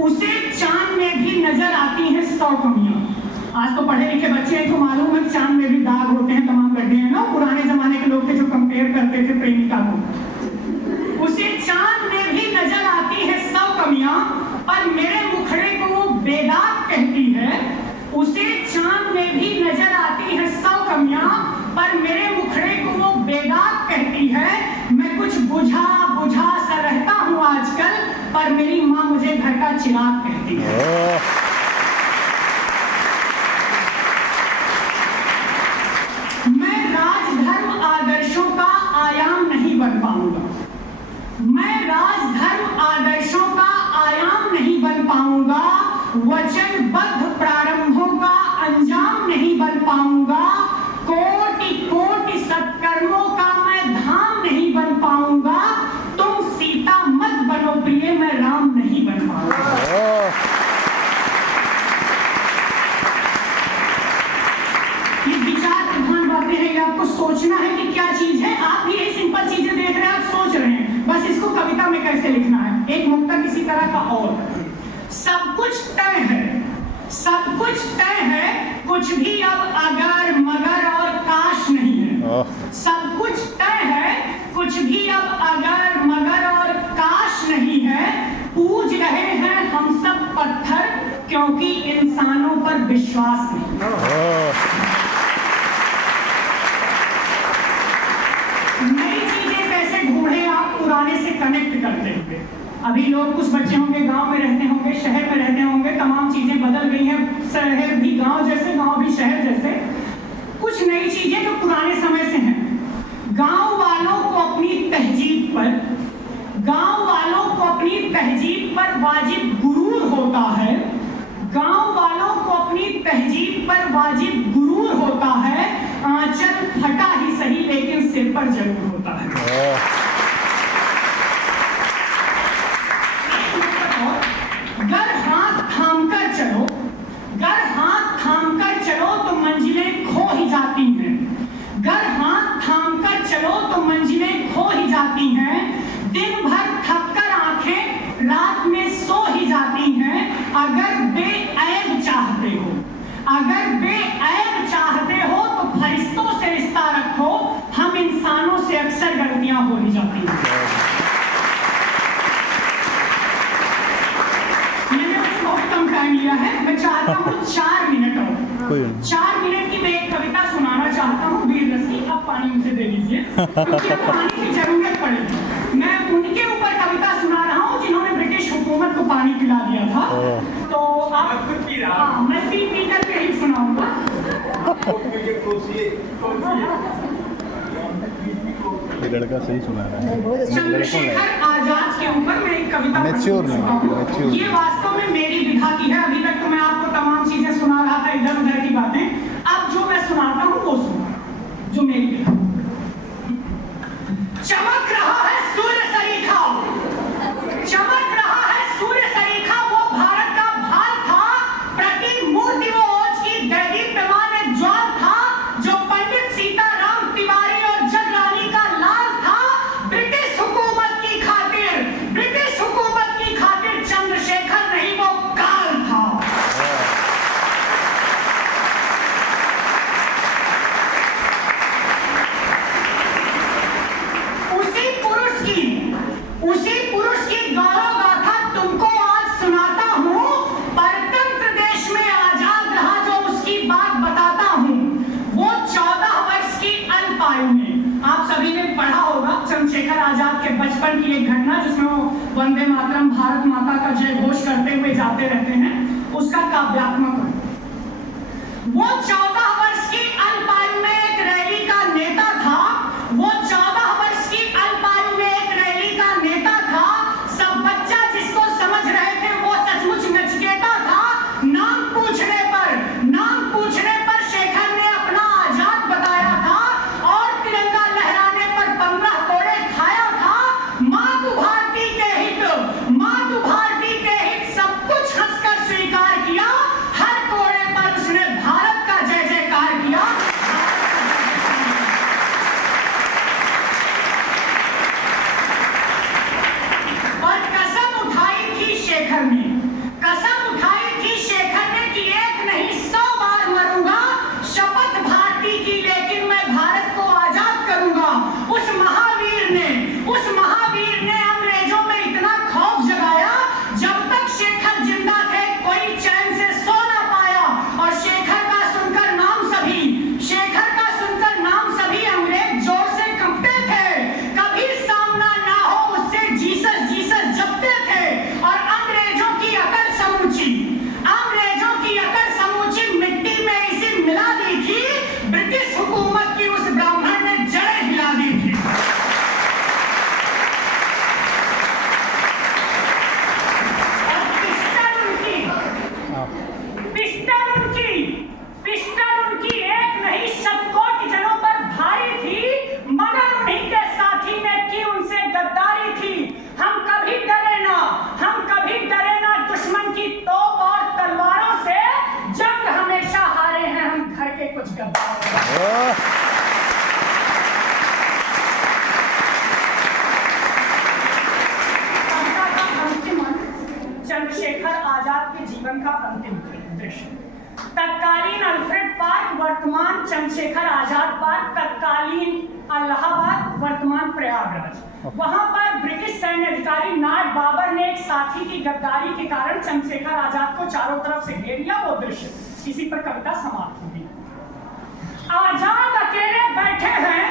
उसे चांद में भी नजर आती हैं 100 कमियां। आज तो पढ़े लिखे बच्चे हैं तो मालूम है चांद में भी दाग होते हैं, तमाम गड्ढे हैं ना। पुराने जमाने के लोग थे जो कंपेयर करते थे प्रेमिका को। उसे चांद में भी नजर आती है 100 कमियां, पर मेरे मुखड़े को वो बेदाग कहती है। उसे चांद में भी नजर आती है 100 कमियां, पर मेरे मुखड़े को वो बेदाग कहती है। मैं कुछ बुझा बुझा सा रहता हूँ आजकल, पर मेरी माँ मुझे घर का चिराग कहती है। मैं राजधर्म आदर्शों का आयाम नहीं बन पाऊंगा। मैं राजधर्म आदर्शों का आयाम नहीं बन पाऊंगा। वचनबद्ध प्रारंभों का अंजाम नहीं बन पाऊंगा। कोटि कोटि सत्कर्मों का मैं धाम नहीं बन पाऊंगा। तुम सीता मत बनो प्रिय, मैं राम नहीं बन पाऊंगा। ये विचार प्रधान बातें हैं, आपको सोचना है कि क्या चीज है। आप भी ये सिंपल चीजें देख रहे हैं, आप सोच रहे हैं, बस इसको कविता में कैसे लिखना है। एक मुक्तक किसी तरह का और सब कुछ तय है, सब कुछ तय है, कुछ भी अब अगर मगर और काश नहीं है। सब कुछ तय है, कुछ भी अब अगर मगर और काश नहीं है। पूज रहे हैं हम सब पत्थर, क्योंकि इंसानों पर विश्वास नहीं। नई चीजें कैसे ढूंढे आप पुराने से कनेक्ट करते हुए। अभी लोग कुछ बच्चे होंगे गांव में रहते होंगे, शहर में रहते होंगे, तमाम चीजें बदल गई हैं। शहर भी गांव जैसे, गांव भी शहर जैसे। कुछ नई चीजें जो पुराने समय से हैं। गांव वालों को अपनी तहजीब पर, गांव वालों को अपनी तहजीब पर वाजिब गुरूर होता है। गांव वालों को अपनी तहजीब पर वाजिब गुरूर होता है। आंचल फटा ही सही लेकिन सिर पर जरूर होता है। गर हाथ थामकर चलो, गर हाथ थामकर चलो तो मंजिलें खो ही जाती हैं। गर हाथ थामकर चलो तो मंजिलें खो ही जाती हैं। दिन भर थककर आंखें रात में सो ही जाती हैं। अगर बेऐब चाहते हो, अगर बेऐब चाहते हो तो फरिश्तों से रिश्ता रखो। हम इंसानों से अक्सर गलतियां हो ही जाती हैं। टाइम लिया है, मैं चाहता हूँ 4 मिनट और 4 मिनट की मैं एक कविता सुनाना चाहता हूँ। वीर रसी, आप पानी मुझे दे दीजिए क्योंकि पानी की जरूरत पड़ेगी। मैं उनके ऊपर कविता सुना रहा हूँ जिन्होंने ब्रिटिश हुकूमत को पानी पिला दिया था। तो आप मैं पी करके ही सुनाऊंगा। लड़का सही सुना रहा है। चंद्रशेखर आजाद के ऊपर मैं एक कविता मैच्योर नहीं, ये वास्तव में मेरी विधा की है। अभी तक तो मैं आपको तमाम चीजें सुना रहा था, इधर उधर की बातें। अब जो मैं सुनाता हूँ वो सुनो, जो मेरी विधा। चमक रहा है सूर्य सरीखा, चमक रहा है सूर्य सरीखा, वो भारत का भाल था। प्रतिमूर्ति वो ओज की दैदीप्यमान ज्वाल था, जो पंडित सीताराम तिवारी और जगरानी का लाल था। ब्रिटिश हुकूमत की खातिर, ब्रिटिश हुकूमत की खातिर चंद्रशेखर नहीं वो काल था। उसी पुरुष की गौरव गाथा तुमको आज सुनाता हूँ। परतंत्र देश में आजाद रहा जो उसकी बात बताता हूँ। वो 14 वर्ष की अल्पायु में, आप सभी ने पढ़ा होगा चंद्रशेखर आजाद के बचपन की एक घटना जिसमें वो वंदे मातरम भारत माता का जय घोष करते हुए जाते रहते हैं, उसका काव्यात्मक। वो 14 वर्ष की अल्पायु में एक रैली का नेता था। वो 14 वर्ष की अल्पायु में एक रैली का नेता था। सब बच्चा जिसको समझ रहे थे वो सचमुच नचिकेता था। नाम पूछने पर शेखर ने अपना आजाद बताया था और तिरंगा लहराने पर 15 कोड़े खाया था। मातु भारती के हित, मातु भारती के हित सब कुछ हंसकर स्वीकार किया। हर कोड़े पर उसने भारत का जय वाह। कविता का अंतिम अंत चंद्रशेखर आजाद के जीवन का अंतिम दृश्य। तत्कालीन अल्फ्रेड पार्क, वर्तमान चंद्रशेखर आजाद पार्क, तत्कालीन इलाहाबाद, वर्तमान प्रयागराज। वहां पर ब्रिटिश सैन्य अधिकारी नायब बाबर ने एक साथी की गद्दारी के कारण चंद्रशेखर आजाद को चारों तरफ से घेर लिया। वो दृश्य, इसी पर कविता समाप्त होगी। आजाद अकेले बैठे हैं